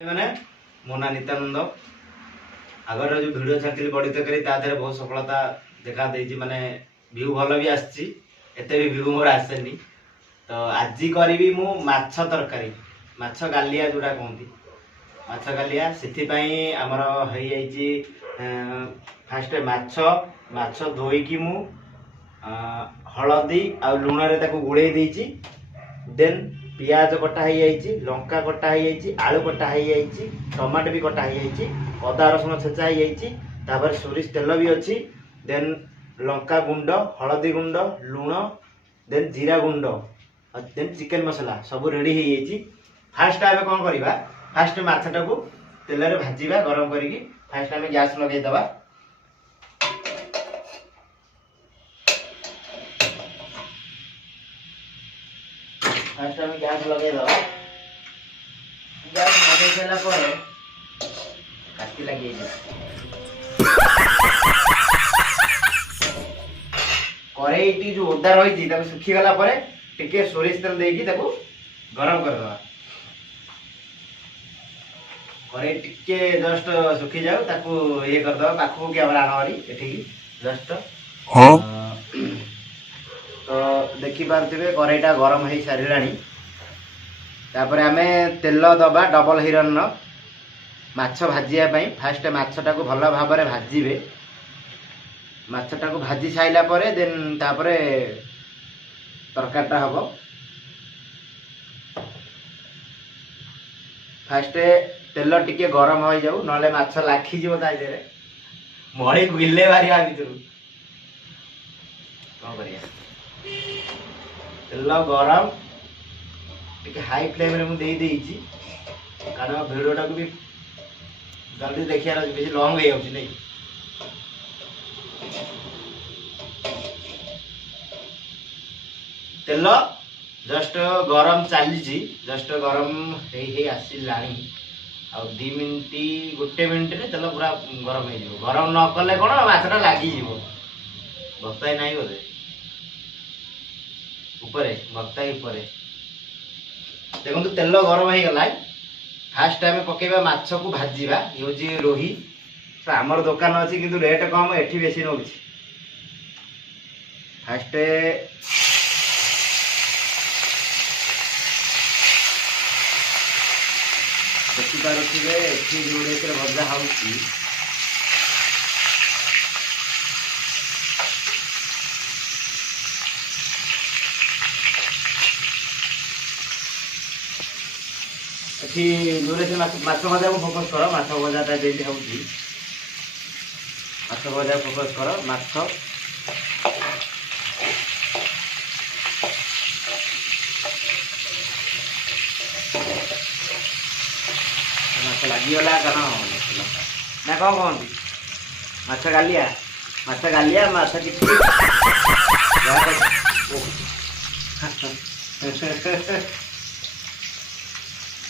मैंने मो ना नित्यानंद आगर जो वीडियो छाड़ी बड़ी तक बहुत सफलता देखा देती माने व्यू भल भी आते भी व्यू मोर आसेनी। तो आज करी मु माछ तरकारी माछ गालिया जोड़ा कहती माछ गालिया से आमर हो फास्ट माछ धोईकी मु हलदी आ लुण रे गोड़े देची देन पियाज कटा हो लंका कटा हो आलू कटा हो टमाटो भी कटा हो अदा रसुण छेचा हो सोरिष तेल भी अच्छी देन लंका गुंड हलदी गुंड लुण देन जीरा गुंड देन चिकेन मसला सब रेडी हो फास्ट आम कौन करवा फास्ट मछटा को तेल रे भाजवा गरम करके फास्ट आम गैस लगेदवा फास्ट आम गैस लगेदवा गैस लगे सारा काटी लगे कड़ई जो ओदा रही सुखीगला टिके सोरिष तेल देकी गरम करदे कड़ई टिके जस्ट सुखी जाऊ ताकू ये करदे पाखु कैमरा आनी एठी जस्ट तो देखी पारे कड़ईटा गरम हो साराणी तापर आम तेल दबा डबल हिरन माछ भाजिया फास्ट माछटा को भल भाव में भाजबे माछटा को भाजी साइला परे देन तापरे तरकारीटा हम फास्ट तेल टिके गरम हो जाऊ ना माछ लाखी जीव मई गुले बाहर भर कौन कर तेल गरम टिके हाई फ्लेम रे मुझे देची कारण भिडियोटा को भी जल्दी देखिए बेस लंग हो नहीं तेल जस्ट गरम चली जस्ट गरम आसला आ 2 मिनट गोटे मिनट रे तेल पूरा गरम हो गरम न कले कौन मछटा लगी भक्ताई ना बोले ऊपर भक्ताई ऊपर देखो तेल गरम हो गला फास्ट टाइम पकेबा माछ को भाजीबा ये रोही आमर दुकान अच्छी किंतु रेट कम एठी बेसी नौ फास्ट देखिपे एठी जोड़े भजा हो जोरे से माछ भजा को फोकस कर माछ भजाटा जेमती हो माछ भजा फोकस कर माछ लगिगला कारण ना कौन कहती माछ गालिया माछ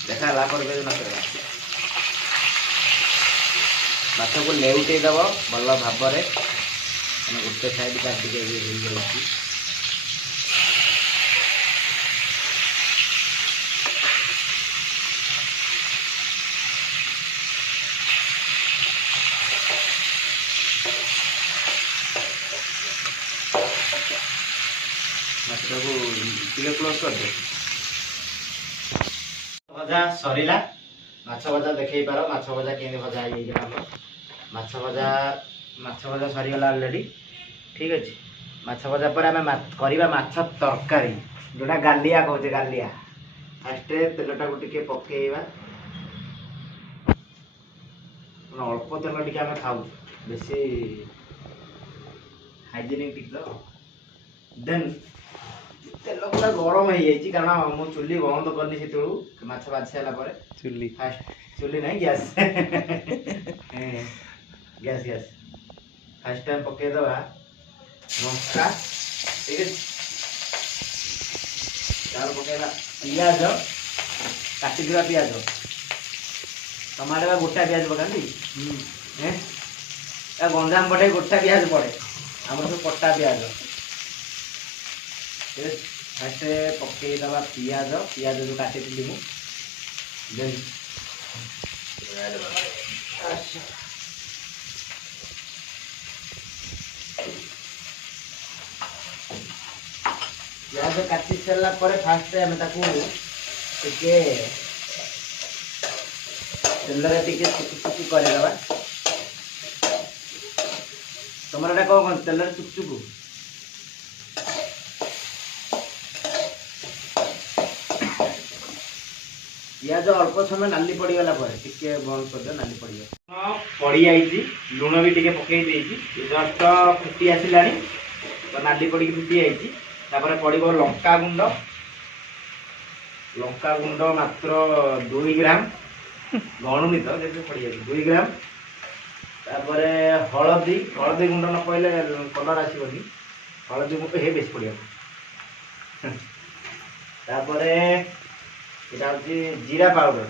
देखा माछ को लेउटे दब भल भाव गोटे साइड काटिके माछटा को क्लोज कर दे भजा सरीला माछ भजा देखे पार माछ भजा के भजा माछ भजा सरीगला अलरेडी ठीक अच्छे माछ भजा पर आम करवा माछ तरकारी जोटा गालिया कहे गालिया फास्ट तेलटा को टिके पकेवा अल्प तेल टिके आम खाऊ बेसी हाइजेनिक टिक तो देन तेल पूरा गरम हो जाए कारण मु चुली बंद करनी से माछ बाजी सारा चुली फास्ट चुली नहीं gas gas gas fast time पकईदवा लंका ठीक है पकईवा पियाज काटिक पियाज टमाटो गोटा पियाज पकाती गंजाम पटे गोटा पियाज पड़े आम सब कटा पियाज फास्ट पकईदवा पियाज पियाज जो काटी देन ପିଆଜ କାଟି ସାରିଲା ପରେ ଫାଷ୍ଟ ଆମେ ତାକୁ ଟିକେ ତେଲରେ ଟିକେ ଚୁକୁ କରିଦେବା। ତମର ଏଟା କଣ କହନ୍ତି ତେଲରେ ଚୁକୁ? ପିଆଜ ଅଳ୍ପ ସମୟ ନାଲି ପଡ଼ିଗଲା ପରେ ଟିକେ ବନ୍ଦ କରିଦିଅ, ନାଲି ପଡ଼ିବ। ପଡ଼ିଯାଇଛି, ଲୁଣ ବି ଟିକେ ପକେଇ ଦେଇଛି, ଜଷ୍ଟ ଫୁଟି ଆସିଲାଣି ତ ନାଲି ପଡ଼ିକି ଫୁଟି ଯାଇଛି। ତାପରେ ପଡ଼ିବ ଲଙ୍କାଗୁଣ୍ଡ, ଲଙ୍କାଗୁଣ୍ଡ ମାତ୍ର 2 ଗ୍ରାମ, ଗଣୁନି ତ ଯେତେ ପଡ଼ିଯାଉଛି 2 ଗ୍ରାମ। ତାପରେ ହଳଦୀ, ହଳଦୀ ଗୁଣ୍ଡ ନ ପଡ଼ିଲେ କଲର ଆସିବନି, ହଳଦୀ ଗୁଣ୍ଡ ହେ ବେଶୀ ପଡ଼ିବ। ତାପରେ এটা হচ্ছে জিরা পাউডার,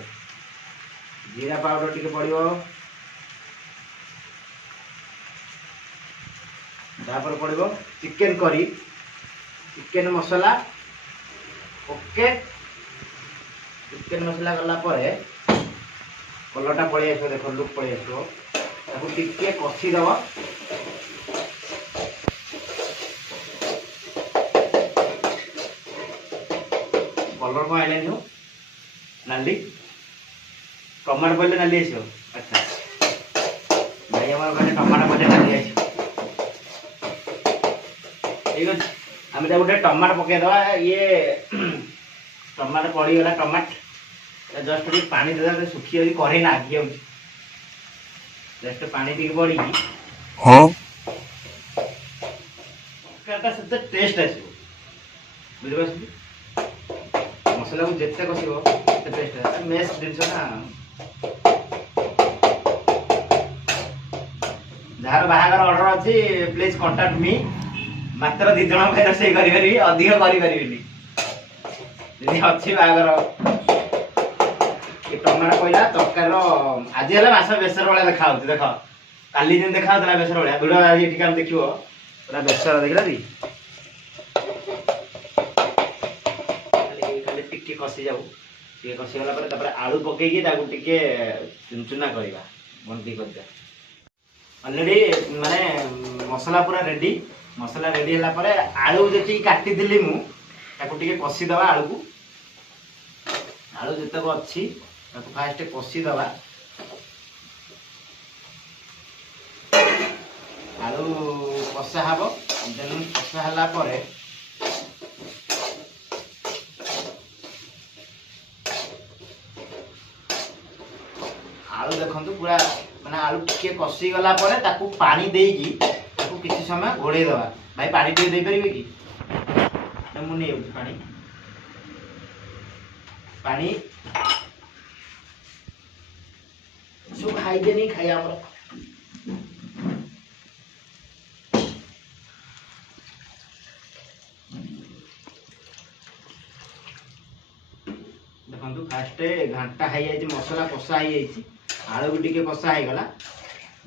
জিরা পাউডার টিকে পড়িব। তারপরে পড়িব চিকেন করি, চিকেন মশলা। ওকে, চিকেন মশলা গলা পরে কলরটা পড়ে আসবে, দেখো লুক পড়ে আসবে, তাকে টিকে কষি দেব। কলর কম আইলানি नाली टमाटो पड़े नाली आसो। अच्छा भाई आम घर टमाटो पड़े नाली आस, ठीक अच्छे। आम गोटे टमाटो पकईदे, ये टमाटो पड़गला, टमाटो जस्ट टे पानी दे सुखी करे ना आगे जस्ट पानी टे पड़ी टेस्ट आस, बुझे मसला को जिते कषब टेस्ट मेस जिन ना। जार बाहागर ऑर्डर अच्छी प्लीज कांटेक्ट मी, मात्र 2 जन पे रोसे करी अधिक करी अच्छी बाहागर। टमाटो कहला तरकार आज है मास बेसर भाया देखा, देख काली दिन देखा बेसर भाया भिड़ आज देख पूरा बेसर देखला कषि जाऊ टे कषिगला आलू पकईकि टे चुनचुना करवा बंटी कर। अलरेडी माने मसला पूरा रेडी, मसला रेडी है आलू जी काटी मुझे कषिदे। आलू को आलू जितक अच्छी फास्ट कषिदे, आलू कषा हम देन कषा है आलू देखु पूरा माने आलू टिके कषि गला पानी देकी किसी समय घोड़े दवा। भाई पानी टे दे पारे कि मुझे पानी पानी सब हाइजेनिक खाई देखो फास्ट घंटा है मसला कषा है, आलू भी टे कषा हो गला,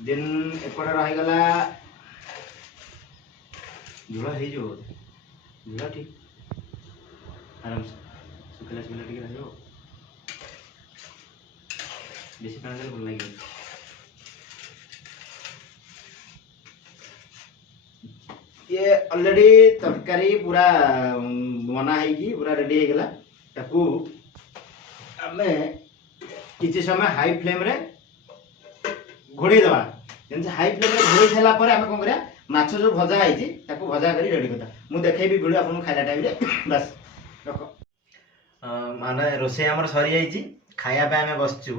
देन एपटे रहीगला झोल हो झोल ठीक आराम से सुखला सुखला टे रही बेसी पानी देले भल लगे। ये ऑलरेडी तरकारी पूरा बना है पूरा रेडी हो गला, ताकू आमे किसी समय हाई फ्लेम रे घोड़े दवा। जैसे हाई फ्लेम रे घोड़े सारा पर आम कौन करा माछ जो भजा है भजा कर रेडी करता मुझे देखी भिडियो आपको खाला टाइम रे बस रख। माने रोसे आमर सरी जाइए, खाया पे आम बसचु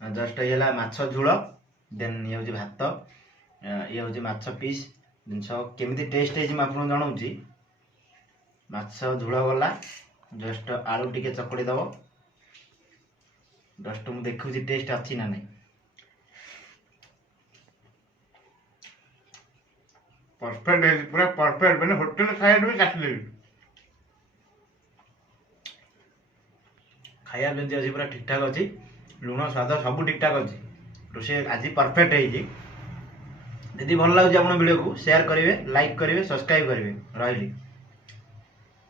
जस्ट ये माछ झोल, देन ये हूँ भात, ये हूँ माछ पीस जिनस केमी टेस्ट है आपको जनाऊँगी। माछ झोल गला जस्ट आलू टिके चकड़ी दब, जस्ट मुझे देखुची टेस्ट अच्छी ना नहीं, परफेक्ट है पूरा परफेक्ट। मैंने होटल खाया भी काटली खाया जमी अच्छी पूरा ठीक ठाक अच्छी, लुण स्वाद सब ठीक ठाक अच्छी, रोषे आज परफेक्ट है। यदि भल लगे आप वीडियो को शेयर करेंगे, लाइक करेंगे, सब्सक्राइब करेंगे। रही।